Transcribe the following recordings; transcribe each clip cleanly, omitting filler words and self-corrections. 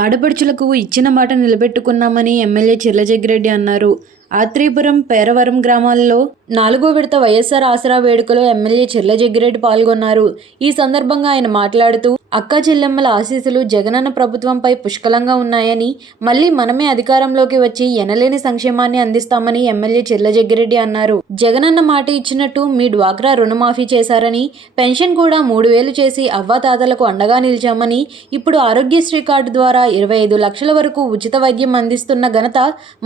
ఆడపడుచులకు ఇచ్చిన మాట నిలబెట్టుకున్నామని ఎమ్మెల్యే చిర్లజగ్గిరెడ్డి అన్నారు. ఆత్రేయపురం, పేరవరం గ్రామాల్లో 4వ విడత వైఎస్ఆర్ ఆసరా వేడుకలో ఎమ్మెల్యే చిర్లజగ్గిరెడ్డి పాల్గొన్నారు. ఈ సందర్భంగా ఆయన మాట్లాడుతూ అక్కా చెల్లెమ్మల ఆశీస్సులు జగనన్న ప్రభుత్వంపై పుష్కలంగా ఉన్నాయని, మళ్లీ మనమే అధికారంలోకి వచ్చి ఎనలేని సంక్షేమాన్ని అందిస్తామని ఎమ్మెల్యే చిర్లజగ్గిరెడ్డి అన్నారు. జగనన్న మాట ఇచ్చినట్టు మీ డ్వాక్రా రుణమాఫీ చేశారని, పెన్షన్ కూడా 3000 చేసి అవ్వాతాతలకు అండగా నిలిచామని, ఇప్పుడు ఆరోగ్యశ్రీ కార్డు ద్వారా 25 లక్షల వరకు ఉచిత వైద్యం అందిస్తున్న ఘనత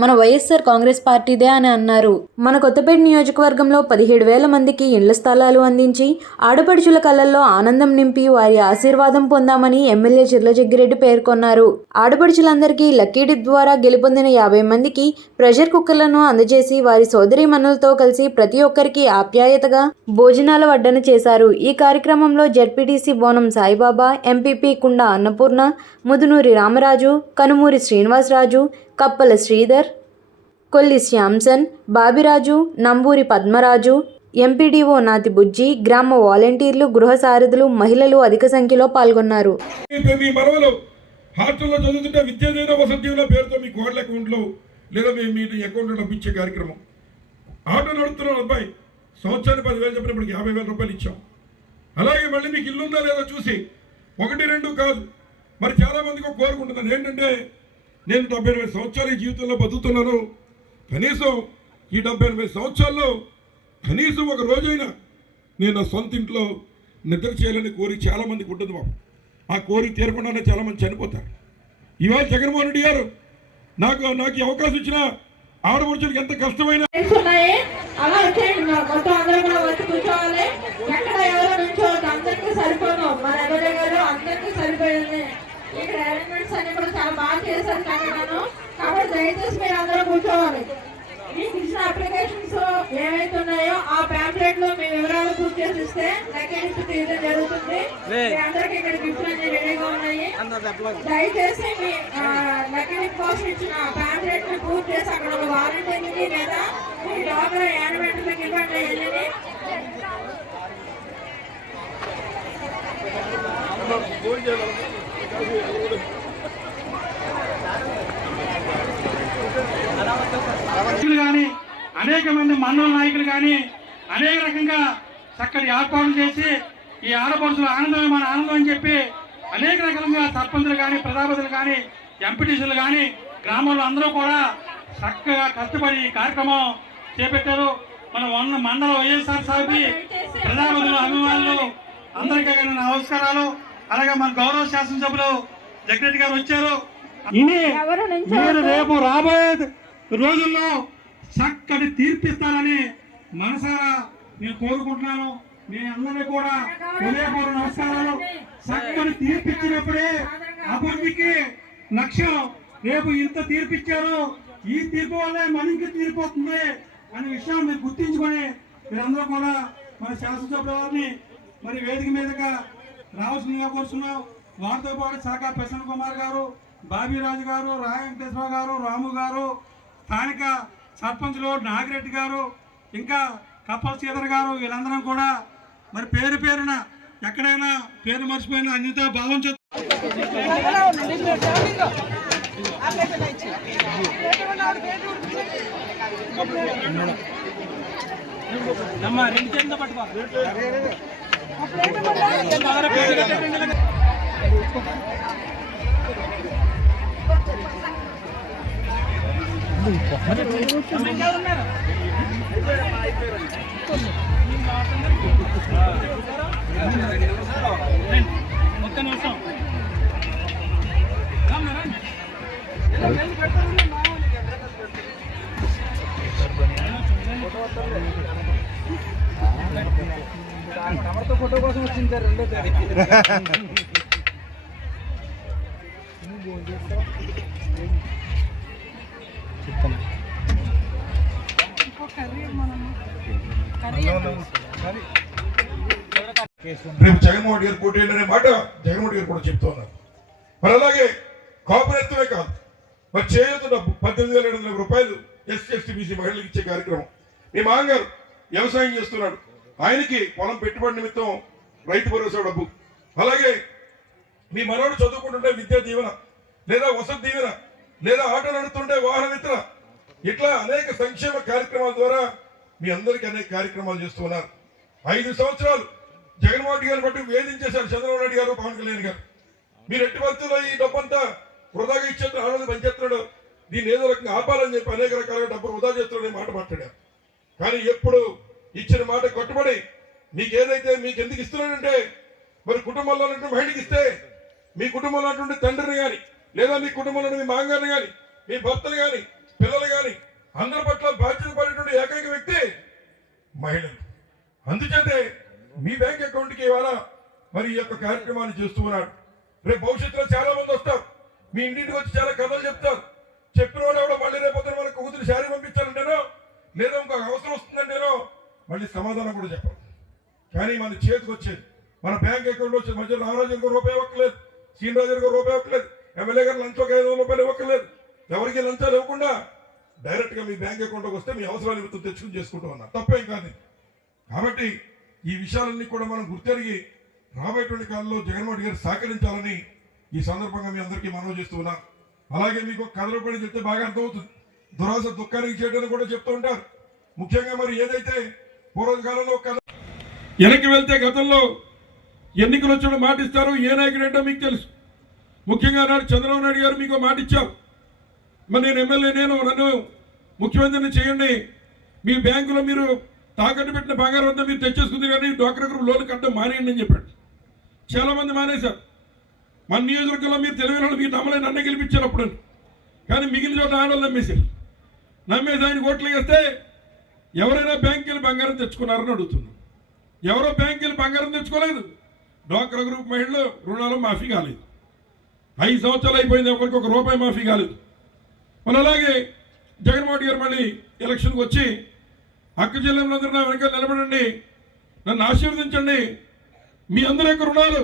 మన వైఎస్ఆర్ కాంగ్రెస్ పార్టీదే అని అన్నారు. మన కొత్తపేట నియోజకవర్గంలో 17,000 మందికి ఇళ్ల స్థలాలు అందించి ఆడపడుచుల కళ్లల్లో ఆనందం నింపి వారి ఆశీర్వాదం పొందామని ఎమ్మెల్యే చిర్లజగ్గిరెడ్డి పేర్కొన్నారు. ఆడపడుచులందరికీ లక్కీ డిప్ ద్వారా గెలుపొందిన 50 మందికి ప్రెషర్ కుక్కర్లను అందజేసి వారి సోదరీమణులతో కలిసి ప్రతి ఒక్కరికి ఆప్యాయతగా భోజనాల వడ్డన చేశారు. ఈ కార్యక్రమంలో జెడ్పీటీసీ బోనం సాయిబాబా, ఎంపీపీ కుండ అన్నపూర్ణ, ముదునూరి రామరాజు, కనుమూరి శ్రీనివాసరాజు, కప్పల శ్రీధర్, కొల్లి శ్యాంసన్, బాబిరాజు, నంబూరి పద్మరాజు, ఎంపీడీఓ నాతి బుజ్జి, గ్రామ వాలంటీర్లు, గృహ సారథులు, మహిళలు అధిక సంఖ్యలో పాల్గొన్నారు. మీ మనవలు హాస్టల్లో చదువుతుంటే విద్యా దీవెన వసతి దీవెన పేరుతో మీ కోట్ల అకౌంట్లో లేదా మీ అకౌంట్లో డబ్బిచ్చే కార్యక్రమం. ఆటో నడుపుతున్న అబ్బాయి సంవత్సరానికి 10,000 చెప్పినప్పటికి 50,000 రూపాయలు ఇచ్చాం. అలాగే మళ్ళీ మీకు ఇల్లు ఉందా లేదా చూసి 1, 2 కాదు, మరి చాలా మందికి కోరుకుంటున్నాను ఏంటంటే, నేను 78 సంవత్సరాలు ఈ జీవితంలో బతుకుతున్నాను, కనీసం ఈ 78 సంవత్సరాల్లో కనీసం ఒక రోజైనా నేను నా సొంత ఇంట్లో నిద్ర చేయాలని కోరిక చాలామందికి ఉంటుంది బాబు. ఆ కోరిక తీరకుండానే చాలామంది చనిపోతారు. ఇవాళ జగన్మోహన్ రెడ్డి గారు నాకు ఈ అవకాశం ఇచ్చిన ఆడపడుచులకు ఎంత కష్టమైన మీకు ఇచ్చిన అప్లికేషన్స్ ఏవైతే ఉన్నాయో ఆ ప్యాంప్లెట్ లో మీ వివరాలు పూర్తి చేసి ఇస్తే లక్కీ తీయడం జరుగుతుంది. మీ అందరికి ఇక్కడ గిఫ్ట్లు అన్ని రెడీగా ఉన్నాయి. దయచేసి మీ లక్కీ కోసం ఇచ్చిన ప్యాంప్లెట్ ని పూర్తి చేసి అక్కడ ఒక వాలంటీర్కి లేదా మీ డాక్టర్ యానిమేటర్లకు ఇవ్వండి. వెళ్ళి కానీ అనేక మంది మండల నాయకులు కానీ అనేక రకంగా చక్కటి ఏర్పాట్లు చేసి ఈ ఆడపడుచుల ఆనందమే మన ఆనందం అని చెప్పి అనేక రకాలుగా సర్పంచులు కానీ, ప్రజాపతులు కానీ, ఎంపీటీసీలు కానీ గ్రామంలో అందరూ కూడా చక్కగా కష్టపడి ఈ కార్యక్రమం చేపట్టారు. మన మండల వైఎస్ఆర్ సాగుకి ప్రజాపతులు, అభిమానులు అందరికీ నమస్కారాలు. అలాగే మన గౌరవ శాసనసభ్యులు జగ్గిరెడ్డి గారు వచ్చారు. ఇది మీరు రేపు రాబోయే రోజుల్లో చక్కటి తీర్పిస్తారని మనసారా నేను కోరుకుంటున్నాను. మీ అందరినీ కూడా హృదయపూర్వక నమస్కారాలు. చక్కటి తీర్పిచ్చినప్పుడే అభివృద్ధికి లక్ష్యం. రేపు ఇంత తీర్పిచ్చారు, ఈ తీర్పు వల్లే మనకి తీర్పు వస్తుంది అనే విషయం మీరు గుర్తించుకొని మీరందరూ కూడా మన శాసనసభ్యుల వారిని మరి వేదిక మీదుగా రావాల్సిందిగా కోరుతున్నాం. వారితో పాటు శాఖ ప్రసన్న కుమార్ గారు, బాబీరాజు గారు, రాయ వెంకటేశ్వరరావు గారు, రాము గారు, స్థానిక సర్పంచ్లు నాగిరెడ్డి గారు, ఇంకా కప్పల శ్రీధర్ గారు, వీళ్ళందరం కూడా మరి పేరు పేరున ఎక్కడైనా పేరు మర్చిపోయిన అన్నితో భావం ఫోటో కోసం వచ్చింది సార్. రెండో రేపు జగన్మోహన్ గారు పోటీ అనే మాట జగన్మోహన్ గారు కూడా చెప్తూ ఉన్నారు. మరి అలాగే కాపురేత్తమే కాదు, మరి చేయూత డబ్బు 18,700 రూపాయలు ఎస్సీ ఎస్టీ బీసీ మహిళలకు ఇచ్చే కార్యక్రమం. మీ మామగారు వ్యవసాయం చేస్తున్నాడు, ఆయనకి పొలం పెట్టుబడి నిమిత్తం రైతు భరోసా డబ్బు. అలాగే మీ మనవడు చదువుకుంటుంటే విద్యా దీవెన లేదా వసతి దీవెన, లేదా ఆటో నడుస్తుంటే వాహన మిత్ర, ఇట్లా అనేక సంక్షేమ కార్యక్రమాల ద్వారా మీ అందరికీ అనేక కార్యక్రమాలు చేస్తూ ఉన్నారు. 5 సంవత్సరాలు జగన్మోహన్ రెడ్డి గారిని బట్టి వేధించేశారు చంద్రబాబు నాయుడు గారు, పవన్ కళ్యాణ్ గారు. మీరు ఎట్టి పరిస్థితుల్లో ఈ డబ్బంతా వృధాగా ఇచ్చేస్తారు, ఆడవాళ్ళు పనిచేస్తున్నాడు, దీన్ని ఏదో రకంగా ఆపాలని చెప్పి అనేక రకాలుగా డబ్బు వృధా చేస్తున్నాడని మాట మాట్లాడారు. కానీ ఎప్పుడు ఇచ్చిన మాట కట్టుబడి మీకు ఏదైతే మీకు ఎందుకు ఇస్తున్నానంటే, మరి కుటుంబంలో ఉన్నటువంటి మహిళకి ఇస్తే మీ కుటుంబంలో ఉన్నటువంటి తండ్రిని కానీ, లేదా మీ కుటుంబంలో మీ మాంగారిని కానీ, మీ భర్తను కానీ, పిల్లలు కానీ అందరి పట్ల బాధ్యత పడేటువంటి ఏకైక వ్యక్తి మహిళలు. అందుచేతే మీ బ్యాంక్ అకౌంట్కి ఇవాళ మరి ఈ యొక్క కార్యక్రమాన్ని చేస్తూ ఉన్నాడు. రేపు భవిష్యత్తులో చాలా మంది వస్తారు, మీ ఇంటికి వచ్చి చాలా కథలు చెప్తారు. చెప్పిన వాడు ఎవడో మళ్ళీ రేపొద్దున మనకు కూతురు శారీ పంపించాలంటేనో, లేదా ఇంకొక అవసరం వస్తుందంటేనో మళ్ళీ సమాధానం కూడా చెప్పరు. కానీ మన చేతికి వచ్చేది, మన బ్యాంక్ అకౌంట్ వచ్చేది. మధ్య రామరాజు గారికి రూపాయి ఇవ్వట్లేదు, శ్రీనిరాజు గారికి రూపాయి ఇవ్వట్లేదు, ఎమ్మెల్యే గారు లంచ్ ఒక 500 రూపాయలు ఇవ్వట్లేదు. ఎవరికి లంచాలు ఇవ్వకుండా డైరెక్ట్ గా మీ బ్యాంక్ అకౌంట్కి వస్తే మీ అవసరాలు నిమిత్తం తెచ్చుకుని చేసుకుంటూ ఉన్నారు. తప్పేం కాదు. కాబట్టి ఈ విషయాలన్నీ కూడా మనం గుర్తెరిగి రాబోయేటువంటి కాలంలో జగన్మోహన్ గారు సహకరించాలని ఈ సందర్భంగా మీ అందరికీ మనవి చేస్తూ ఉన్నా. అలాగే మీకు కథలు పడి చెప్తే బాగా అర్థమవుతుంది. దురాశ దుఃఖానికి చేయడానికి కూడా చెప్తూ ఉంటారు. ముఖ్యంగా మరి ఏదైతే పూర్వకాలంలో వెనక్కి వెళ్తే గతంలో ఎన్నికలు వచ్చిన మాట ఇస్తారు, ఏ నాయకుడు ఏంటో మీకు తెలుసు. ముఖ్యంగా నాడు చంద్రబాబు నాయుడు గారు మీకు మాట ఇచ్చారు, మరి నేను ఎమ్మెల్యే, నన్ను ముఖ్యమంత్రిని చేయండి, మీ బ్యాంకులో మీరు తాకట్టు పెట్టిన బంగారం అంతా మీరు తెచ్చేసుకుంది, కానీ డ్వాక్రా గ్రూప్ లోన్ కట్టడం మానేయండి అని చెప్పాడు. చాలా మంది మానేశారు. మన నియోజకవర్గంలో మీరు తెలివైన వాళ్ళు, మీరు నమ్మలే, నన్నే గెలిపించారు అప్పుడు. కానీ మిగిలిన చోట ఆడవాళ్ళు నమ్మేశారు. నమ్మేసి ఆయన ఓట్లు వేస్తే ఎవరైనా బ్యాంకుకి వెళ్ళి బంగారం తెచ్చుకున్నారని అడుగుతున్నాం. ఎవరో బ్యాంకుకి వెళ్ళి బంగారం తెచ్చుకోలేదు. డ్వాక్రా గ్రూప్ మహిళలు రుణాలు మాఫీ కాలేదు. 5 సంవత్సరాలు అయిపోయింది, ఎవరికి ఒక రూపాయి మాఫీ కాలేదు. మన అలాగే జగన్మోహన్ గారు మళ్ళీ ఎలక్షన్కి వచ్చి అక్క చెల్లెములందరూ నా వెనక నిలబడండి, నన్ను ఆశీర్వదించండి, మీ అందరి యొక్క రుణాలు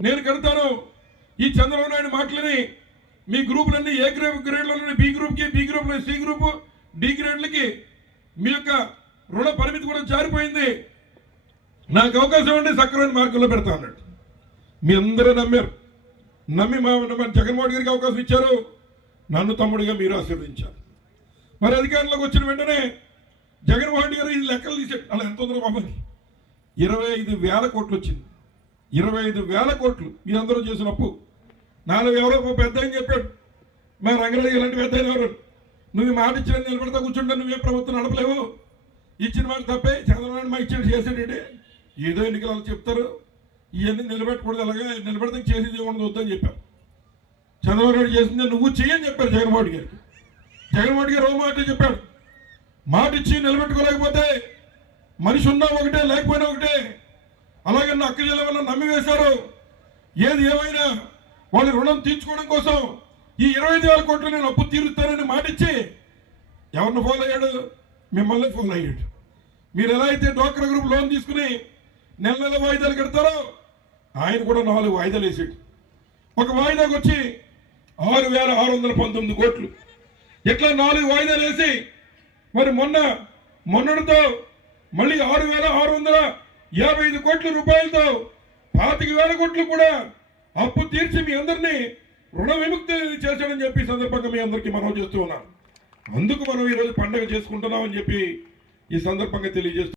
నేను కడతాను. ఈ చంద్రబాబు నాయుడు మాటలని మీ గ్రూపులన్నీ ఏ గ్రేడ్లోని బి గ్రూప్కి, బి గ్రూప్లో సి గ్రూపు, డి గ్రేడ్లకి మీ యొక్క రుణ పరిమితి కూడా జారిపోయింది, నాకు అవకాశం ఉండి సక్రమైన మార్గంలో పెడతా అన్నాడు. మీ అందరూ నమ్మారు. నమ్మి మా జగన్మోహన్ గారికి అవకాశం ఇచ్చారు. నన్ను తమ్ముడిగా మీరు ఆశీర్వదించారు. మరి అధికారంలోకి వచ్చిన వెంటనే జగన్మోహన్ గారు ఇది లెక్కలు తీసాడు. అలా ఎంత ఉందో బాబాకి 25,000 కోట్లు వచ్చింది. 25,000 కోట్లు మీరందరూ చేసిన అప్పు. 4 ఎవరో పెద్ద అని చెప్పాడు, మా రంగరాజు ఇలాంటి పెద్ద ఎవరు, నువ్వు మాట ఇచ్చిన నిలబెడతా కూర్చుంటా, నువ్వే ప్రభుత్వం నడపలేవు, ఇచ్చిన మాట తప్పే, చంద్రబాబు మా ఇచ్చిన చేసాడంటే ఏదో ఎన్నికలు చెప్తారు, ఇవన్నీ నిలబెట్టకూడదు, అలాగే నిలబెడతాం, చేసేది ఉండదు వద్దని చెప్పారు. చంద్రబాబు నాయుడు చేసిందే నువ్వు చెయ్యని చెప్పారు జగన్మోహన్ గారికి. జగన్మోహన్ గారు ఓ మాట చెప్పాడు, మాట ఇచ్చి నిలబెట్టుకోలేకపోతే మనిషి ఉన్నా ఒకటే, లేకపోయినా ఒకటే. అలాగే నా అక్క జిల్లా వల్ల నమ్మి వేశారు. ఏది ఏమైనా వాళ్ళ రుణం తీర్చుకోవడం కోసం ఈ 25,000 కోట్లు నేను అప్పు తీరుస్తానని మాటిచ్చి ఎవరిని ఫాలో అయ్యాడు? మిమ్మల్ని ఫాలో అయ్యాడు. మీరు ఎలా అయితే డ్వాక్రా గ్రూప్ లోన్ తీసుకుని నెల వాయిదాలు కడతారో ఆయన కూడా 4 వాయిదాలు వేసాడు. ఒక వాయిదాకు వచ్చి 6,619 కోట్లు. ఇట్లా 4 వాయిదాలు వేసి మరి మొన్నటితో మళ్ళీ 6,655 కోట్ల రూపాయలతో 25,000 కోట్లు కూడా అప్పు తీర్చి మీ అందరినీ రుణ విముక్తి చేశాడని చెప్పి సందర్భంగా మీ అందరికీ మనం చేస్తూ ఉన్నాం. అందుకు మనం ఈరోజు పండుగ చేసుకుంటున్నామని చెప్పి ఈ సందర్భంగా తెలియజేస్తున్నాం.